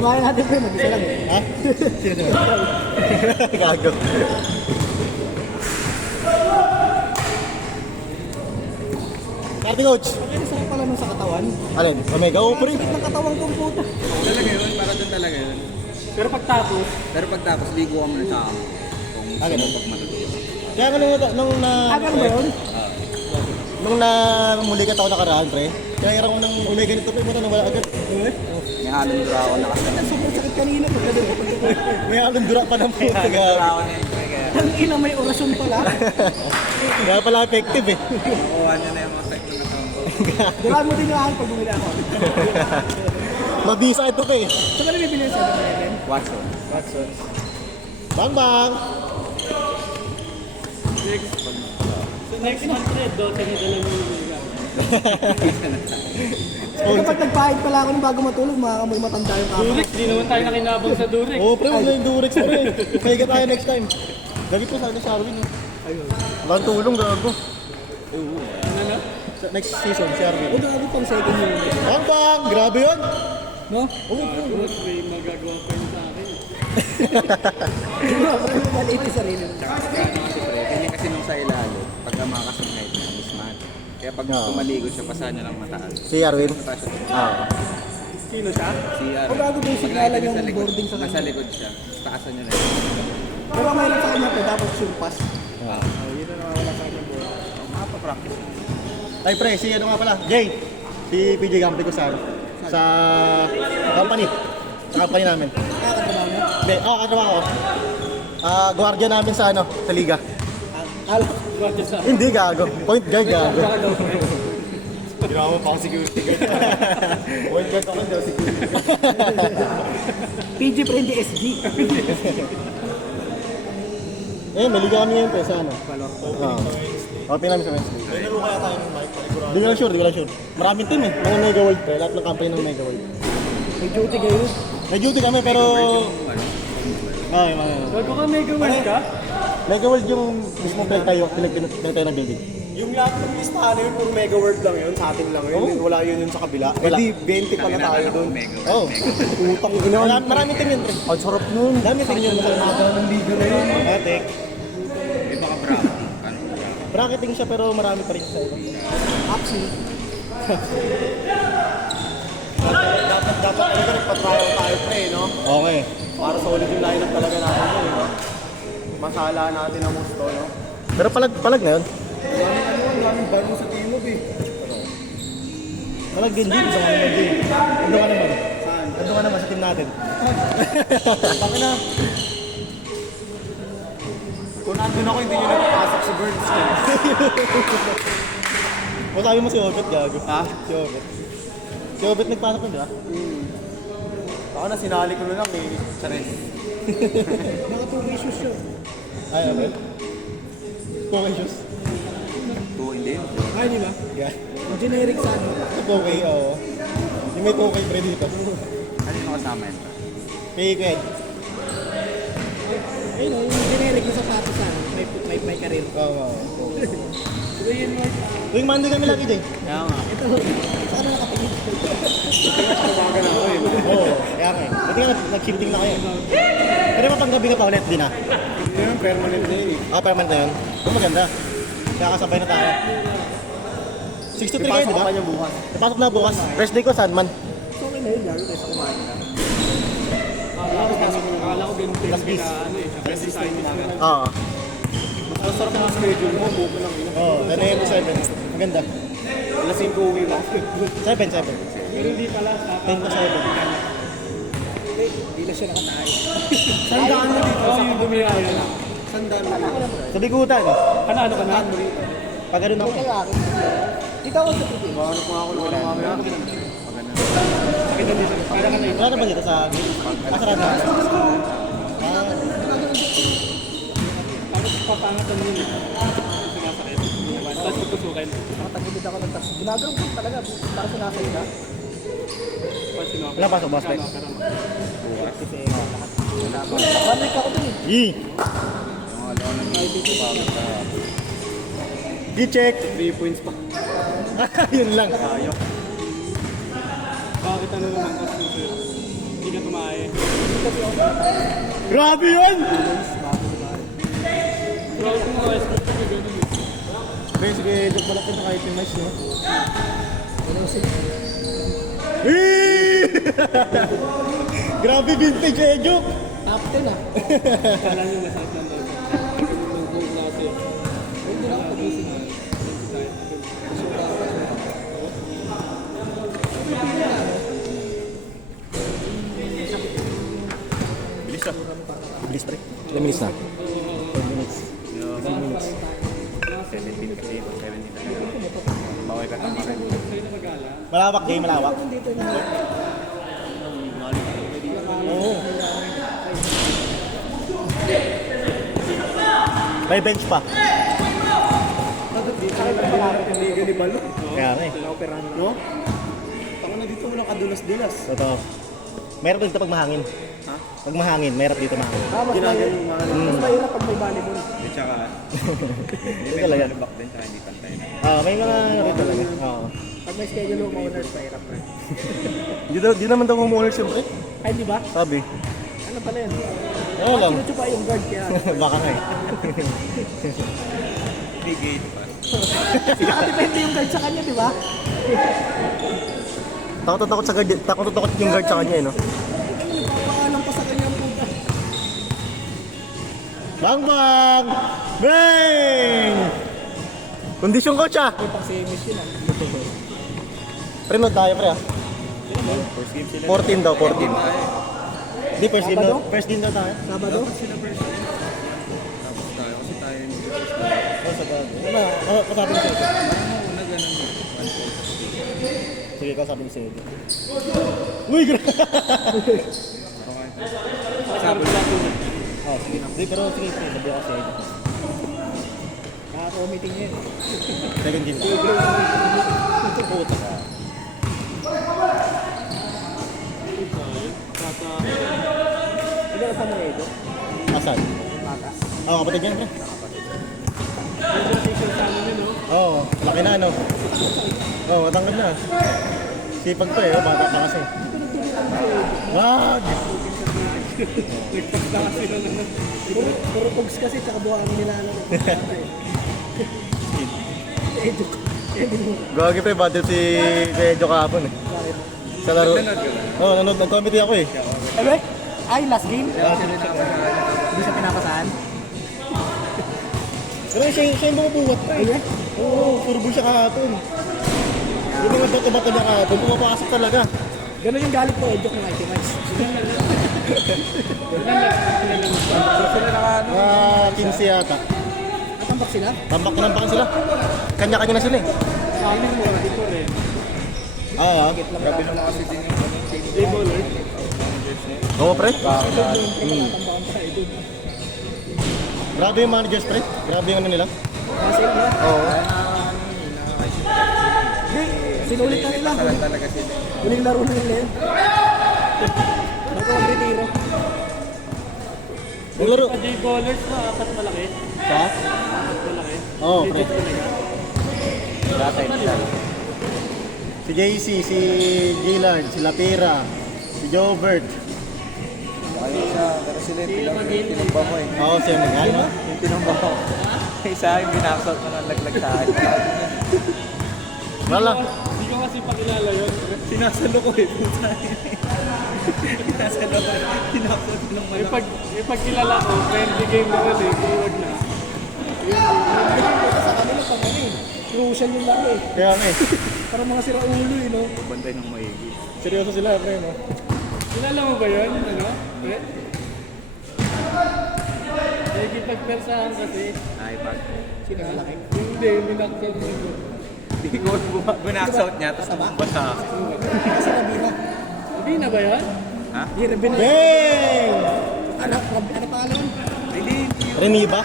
Kumain natin pre, mag-isa lang eh. Ha? Sino? Gago. Karting coach. Ang sarap pala nung sa katawan. Alin? Omega o pre? Sakit ng katawan kong puta. Talaga yun, para doon talaga yun. Pero Pagtapos, ligo ka muna sa ako. Kung Alin? sino pag matulog. Kaya nga nung na... Agan ba yun? Nung muli ka ako nakaraan, pre. Kaya hirang ko ng Omega nito, pre. Buta na wala agad. May halong dura ako nakasama. Sobrang sakit kanina. May alundura pa ng puto. Dura ako na yun. Kaya Ang ina may orasyon pala. Kaya pala effective eh. nakuha niya na yung mga sekto na tao. Duraan mo din yung akin pag bumili ako. Mabisa ito, pre. Saan ka nabibili sa 7-Eleven? Watson. Bang bang! Next month red, dote ni dala mo yung kapag nagpahid pala ako nung bago matulog, makakamoy matanda yung ako. Durex, di naman tayo nakinabang sa Durex. Oo, pre. Wala yung Durex, pre. Mahiga tayo next time. Dali po sana sa Arwin. Walang tulong, gago. Ano? Next season, si Arwin. O gago pang second unit. Bang bang! Grabe yun! No? Oo, pre. Tapos may magagawa pa yun sa akin. Maliit yung sarili mo. Tsaka kasi pre, ganyan kasi nung sa ilalim, pagka makakasangay niya, mismat. Kaya pag Oo. tumaligo siya, pasahan niya lang mataas. Si Arwin? Mataas siya. Oo. Sino siya? Si O gago basic nga lang yung boarding sa Nasa kanya. likod siya, taasan niya na yun. Pero ang mahirap sa kanya po, dapat sure pass. Yun na nakawala sa kanya board. Mapa-practice. Ay, pre, si ano nga pala? Jay! Si PJ Gampi ko sa company. Sa company namin. Nakakatrabaho mo? Hindi, katrabaho ko. Gwardiya namin sa ano, sa liga. Alam. Gwardiya sa... Hindi, gago. Point guard, gago. Ginawa pa ako security. Point guard ako daw security. PG pa hindi SG. May liga kami ngayon, pre, sa ano? Open namin sa Wednesday. May laro kaya tayo ng mic? Di ko lang sure, Maraming team eh. Mga Mega World, pre. Lahat ng company ng Mega World. May duty kayo. May duty kami, pero... Ay, mga... Bago ka mega world ka? Mega World yung mismo pinagtayo ng building. Yung lahat ng listahan na yun, puro mega world lang yun, sa atin lang yun. Wala yun sa kabila. Wala. Hindi, 20 pala tayo doon. Oo. Utang ina. Maraming team yun, pre. Ang sarap nun. Dami team yun. ng liga na yun. Atek. May baka bravo. Ano bravo? Bracketing siya, pero marami pa rin sa iba. Actually. Dapat talaga nagpa-trial tayo pre, no? Okay. Para solid yung lineup talaga natin yun, no? Masala natin ang gusto, no? Pero palag na yun. Maraming value sa team mo, eh. Palag din din. Ito ka naman. Ito ka naman sa team natin. Baka na. Kung nandun ako, hindi nyo nagpapasok sa birds. Masabi mo si Obet, gago. Ha? Si Obet. Si Obet nagpasok na, di ba? Baka na, sinali ko na lang, eh. Chares. Mga 2 issues yun. Ay, Obet. Poke shoes. Two, hindi. Ay, di ba? Yeah. Yung generic sa ano. Poke, oo. Yung may poke pre dito. Ano yung kasama yun? Kay Kwed. Ayun, yung generic na sapatos sa ano. May karir. Oo. Tuwing Monday kami lagi, Jay. Kaya nga. Ito, saan na nakatingin? Tumaga na ako, eh. Oo. Kaya nga eh. Buti nga nag-shifting na kayo. Pero mapanggabi ka pa ulit, di na. Hindi yun, permanent na yun, eh. Permanent na yun. Kung maganda. Kaya kasabay na tayo. 6 to 3 kayo, Ipasok di ba? pa niya bukas. Napasok na bukas. First day ko, Sandman. So, okay na yun, lalo tayo sa kumain na. Akala ko din Last din piece. na ano eh. Siyempre si Simon na. Oo. Ang sarap ng schedule mo, buko lang yun. Oo, 10 AM to 7. Maganda. Alas 5 uwi mo. 7. Pero hindi pala sa 10 to 7. Hindi na siya nakatayo. Sandaan mo dito. Oo, yung bumiyaya lang. Sandaan mo dito. Sa bigutan. Ano ka na? Pag ganun ako. Kaya akin. Dito ako sa TV. Bahanap mo ako naman mamaya. Akin na dito. Para ka na yun. Wala na ba dito sa... sarado na. Tapos papangatan yun eh. Sinasakit. Tapos tutusukin. Nakatagilid ako ng tas. Ginagawin ko talaga. Para sinasay na. Tapos sinasakit. Wala pasok, boss, Lex. Balik ako dun eh. Yee! Yung alaw na dito pa. G-check! 3 points pa. Yun lang. Tayo. Bakit ano naman kasi sir? Hindi hindi ka tumae. Grabe yun! Bro, kung mga Westbrook ka ganun eh. Pre, sige, joke malaki na kahit yung match, no? Eh! Grabe vintage eh, joke! Top 10 ah. Kala nyo masakit lang daw. Nag-vote na kasi. Hindi na ako pagising. Bilis pre. 10 minutes na. 10 minutes. 17 kasi, 17 talaga. Bawal ka tama rin. Malawak game, malawak. Oo. May bench pa. Liga ni Balo. Kaya nga eh. Operahan no? Taka na dito walang kadulas-dulas. Totoo. Mayroon dito pag mahangin. Ha? Pag mahangin, mayroon dito mahangin. Ginagawa yung mga Mas mahirap pag may volleyball. At saka, Ito talaga. back din tsaka hindi pantay na. May mga rin talaga. Oo. Pag may schedule mo, owners, mahirap rin. Di naman daw umuulit siyempre. Ay, di ba? Sabi. Ano pala yun? Oo lang. Sinutso pa yung guard kaya. Baka nga eh. Big gate pa. Depende yung guard sa kanya, di ba? Takot sa guard. Takot yung guard sa kanya eh, no? Papaalam pa sa kanya ang puta. Bang bang! Bang! Kondisyon coach ah! May pang semis yun ah. Pre, nood tayo pre ah. First game sila. 14 daw, 14. Hindi, first game daw. Sabado? First game daw tayo. Sabado? Sila first game. Tapos tayo kasi tayo yung first game. Oh, sabado. Ano, kasabi ni Sede. Una ganun. Sige, kasabi ni Sede. Uy, grabe! Sabi ko lang po. Oh, sige. Hindi, pero sige, sabi ako Sede. Nakaka-meeting yun. Second game na. Puta ka. Hindi ka sa mga ito. Asan? Patas. Oo, kapatid yan, pre. Presentation sa amin yun, no? Oo, laki na, ano? Oo, matangkad na. Sipag pa eh, oh, bata pa kasi. Wag! Nagpagta kasi ng ano. Puro pogs kasi, tsaka buha kami nilalaro. Edo. Gagi pre, battle si Ejo kahapon eh. Bakit? Sa laro. Nanood ka ba? Oo, nanood. Nag-comedy ako eh. Ebe? Ay, last game? Hindi siya pinapasahan? Pero siya yung bumubuhat pa eh. Ay, Oo, puro bull siya kahapon. Yung mga bato-bato na kahapon, pumapasok talaga. ganun yung galit ko, Edo ng IT Match. Mga 15 yata. Natambak sila? Tambak-tambakan sila. Kanya-kanya na sila eh. Sa amin, 44 eh. Grabe naman kasi din yung ano, J-baller. Oo pre. Tambakan pa Edo. Grabe yung managers pre. Grabe yung ano nila. Kasi nila. Oo. Hindi, sinulit na nila. Saan talaga sila. Huling laro na nila yun. Bago mag-retiro. Naglaro. Sa J-ballers na apat malaki. Sa? Apat malaki. Oo pre. Legit talaga. Dati nila. Si JC, si Gillard, si Lapira, si Jobert. Ayun siya, pero sila yung pinagba mo eh. Oo, siya mag-ano. Yung pinagba mo. Isa akin, binakasot mo ng laglag sa akin. Wala. Hindi ko kasi pakilala yun. Sinasalo ko eh. Sinasalo ko eh. Binakasot ko ng Eh pag kilala ko, friendly game naman eh. Huwag na. Sa kanila pang ano eh. Crucial yung laro eh. Kaya nga eh. Parang mga sira-ulo eh, no? Bantay ng maigi. Seryoso sila pre, no? Kilala mo ba yun? Ano? Eh? Nakikipagpersahan kasi. Ay, pag. Sino ang laki? Hindi, binaksan mo ito. Hindi ko binakasot niya, tapos tumamba sa akin. Kasi nabina. Hindi na ba yun? Ha? Di Rebina. Bang! Ano pangalan? Hindi. Reniba?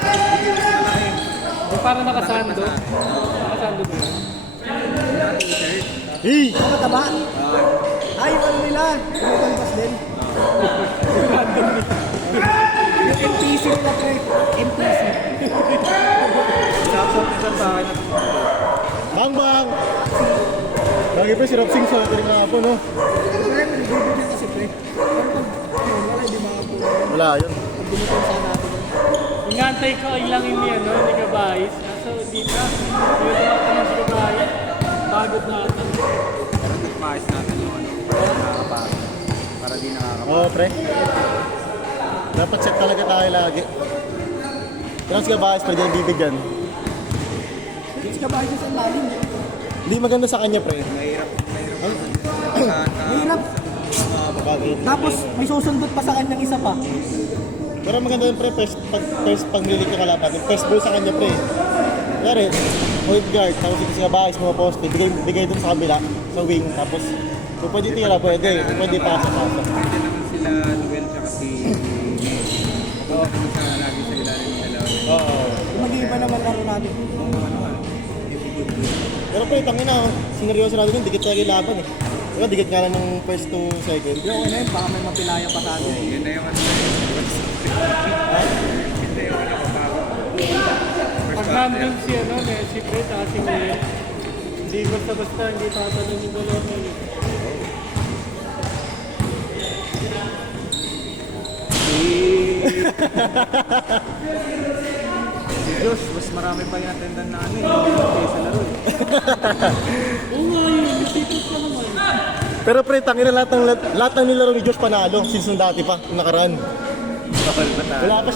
Yung parang nakasando. Nakasando ba yun? Hey! Ano mataba? Ay, yung ano nila. Tumatalpas din. Yung NPC nila, pre. NPC. Binakasot niya sa akin. Bang bang! Lagi pre, si Rob Sing sa atin nga po, no? Pero pre, nilibig din kasi pre. Wala, hindi makapuno. Wala, yun. Pag dumutong sa natin. Ingantay ko ilang ini ano, hindi ka bayis. Kaso di na. Hindi na ako si kabayis. Pagod na ako. Pero nagmaayos natin yung ano, nakakapagod. Para di nakakapagod. Oo, pre. Dapat set talaga tayo lagi. Pero sa bahas, pwede yung bibigyan. Kasi kabahay siya sa lalim. Hindi maganda sa kanya, pre. Mahirap. Mahirap. Bakit? Tapos may susundot pa sa kanyang isa pa. Pero maganda yun, pre. First pag mililit yung kalaban. Yung first ball sa kanya, pre. Kaya point guard. Tapos ito sa bahas, mga poste. Bigay dun sa kabila, sa wing. Tapos, kung pwede tira, pwede. Kung pwede pasa. Pwede naman sila Noel tsaka si... Pupunta naman sa lagi sa ilalim ng dalawa. Oo. Mag-iiba naman laro natin. Pero pre, tangina, sineryoso natin yun. Dikit talaga yung laban eh. Diba, dikit nga lang ng first to second. Yung ano yun, baka may mapilaya pa sa atin. Yun na yung ano. Yun na yung ano kapako. Pag nandun si ano, si Fred, si Mel. Hindi basta-basta, hindi tatanong yung dalawa. Si Josh, mas marami pa yung attendant na ano eh. Sa laro eh. Oo nga yun, nasitot ka naman. Pero pre, tangina lahat ng nilaro ni Josh panalo. Season dati pa, yung nakaraan. Bakal ba tayo? Wala pa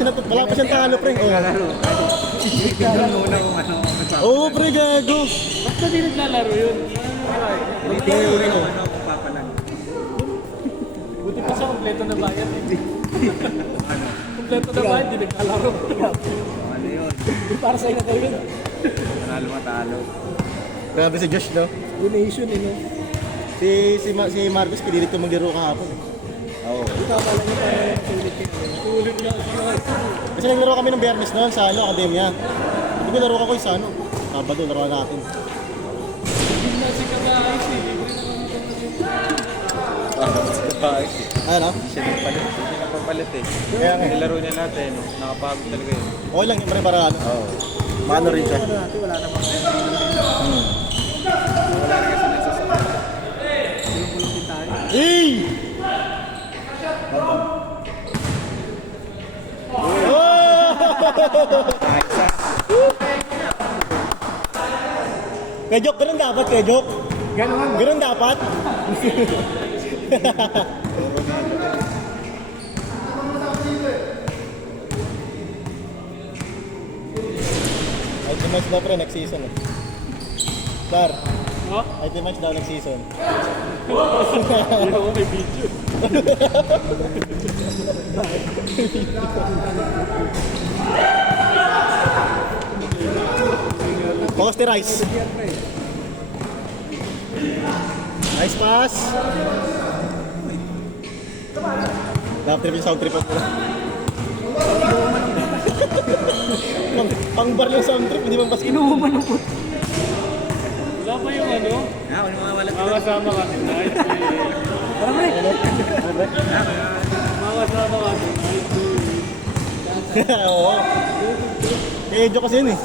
siyang talo, pre. Oo. Laro. Tignan muna kung ano. Oo, pre, gago. Ba't na di naglalaro yun? Tignan muna kung ano kung papalag. Buti pa siya kompleto na bayan eh. Kompleto na bayan, di naglalaro. Ano yun? Para sa inyo talaga yun. Manalo matalo. Grabe si Josh, no? Donation eh, no? Si Marcos, pinilit ko maglaro kahapon. Oo. Tama lang yung parang sulit yun. Ulit nga siya. Kasi naglaro kami ng Biyernes noon sa akademya. Hindi ko laro ako sa Sabado, laruan natin. Hindi na si Kabayis eh. Libre naman ito. Ano? Siya nagpapalit eh. Kaya nga. Nilaro niya lahat eh. No? Nakapagod talaga yun. Okay lang yung pre para ano. Oo. Maano rin siya. Ano natin, wala namang Wala rin kasi nagsasakit. bulong-bulong din tayo. Hey! Kejok, ganun dapat, Kejok. Ganun dapat. Item match daw pre, next season eh. Dar, Ha? item match daw next season. Hindi ako may video. Posterize. Nice pass. Lap trip yung sound trip ako. Pang bar yung sound trip, hindi man basket. Inuuman ng puto. Wala pa yung ano? Ah, ano mga wala. Makasama kami. Nice play. Parang pre. Makasama kami. Nice play. Oo. Kaya kasi yun eh.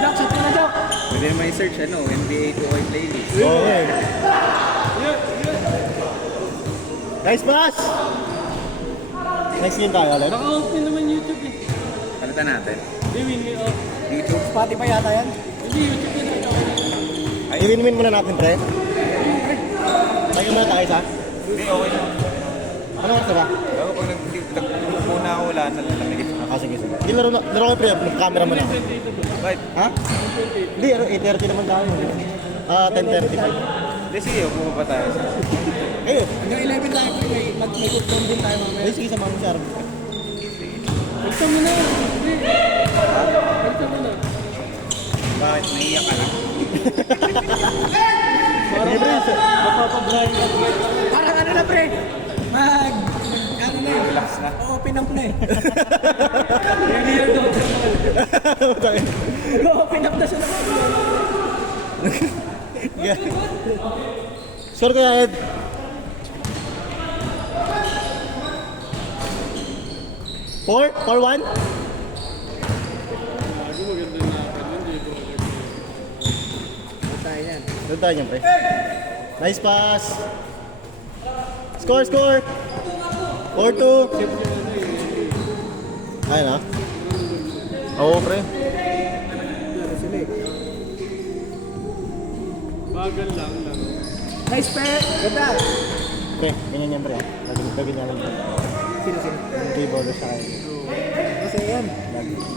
Jack, shoot ka na, Jack. Pwede naman i-search ano, NBA 2K playlist. Oo eh. Nice pass! Next game tayo ulit. Naka-open naman YouTube eh. Palitan natin. Hindi, win off. YouTube. Spotify yata yan. Hindi, YouTube yun. I-win-win muna natin, pre. Tayo muna tayo sa. Hindi, okay lang. Ano oras na ba? Bago pag nagpupo na ako, wala na lalamig. Sige, sige. Hindi, laro ko, pre. Nag-camera muna ako. Right. Ha? Hindi, 8:30 naman tayo. 10:35. Hindi, sige, upo pa tayo. Ayun. Hanggang 11 tayo, pre. May good phone din tayo mamaya. Sige, sama mo siya. Basta mo na. Hindi. Basta mo na. Bakit? Naiiyak ka lang? Parang mapapabrahin ka. Parang ano na, pre? Ano na eh. Relax na. Open up na eh. Hindi yan daw. Open up na siya naman. Sure kaya, Ed? Four? 4-1? Tayo yan. Doon tayo niyan, pre. Nice pass. Score, score! 4-2. Ayun na. Oo, pre. Laro sila eh. Bagal lang. Nice, pe! Ganda! Pre, ganyan yan, pre. Gaganyan lang. Sino? Hindi bolo sa akin. Kasi yan.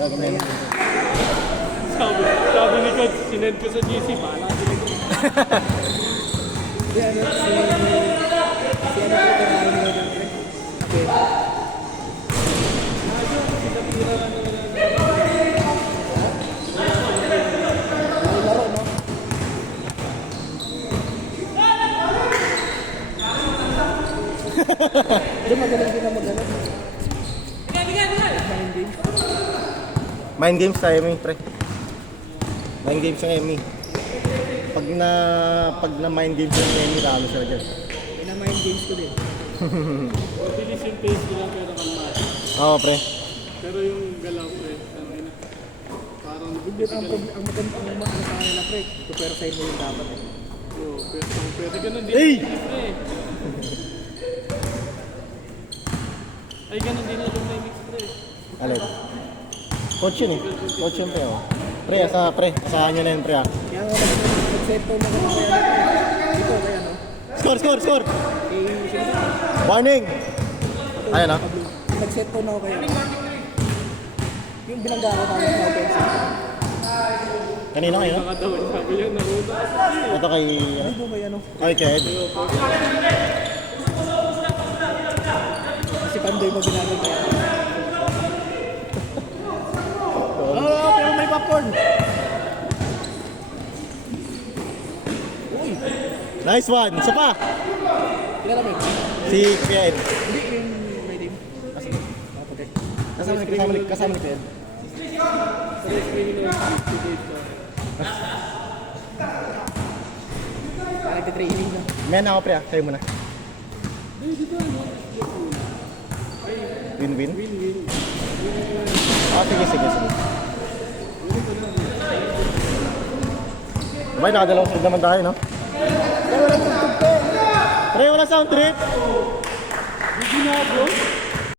Gaganyan lang. Sabi ni Coach, sinend ko sa GC, bahala sila. Hindi, ano, si ano po karahin nila dyan, pre. Okay. Laro, no? Doon magaling din ang mag-ano. Mind games tayo, Emi, pre. Mind games yung Emi. Pag na mind games yung Emi, rami siya dyan. Yun ang mind games ko din. Mabilis yung pace nila pero kalmado. Oo, pre. Pero yung galaw, pre, tangay na. Parang Yun ang maganda ang mga sa kanila, pre. Ito pero sa inyo yung dapat eh. pwede ganun din. Hey! Pre. Ay, ganun din yung mix, pre. Alin? Coach yun eh. Coach yun, pre. Oh. Pre, asahan nyo na yun, pre. Ah. Kaya nga mag-set po mga kaya dito, kaya no? Score, score, score! Eh, sino ba? Warning! Ayun na. Nag-set po na ako kaya. Yung binangga ko kami sa offense. Kanina kayo, no? Nakatawa, sabi niya, naruto kasi. Ito kay... Hindi po kaya no? Kay Ked. Si Pandoy mo ginagawa kaya. Oh, pero may popcorn! Uy! Nice one! Isa pa! Kilala mo yun? Si Ked. Hindi, yung may name. Ah, puti. Kasama ni Ked. Sa screen ng dito. Nagtitraining na. Men ako, pre. Kayo muna. Win-win? Win-win. Ah, sige. Abay, nakadalawang sunod naman tayo, no? Pre, wala sound trip! Hindi na, bro.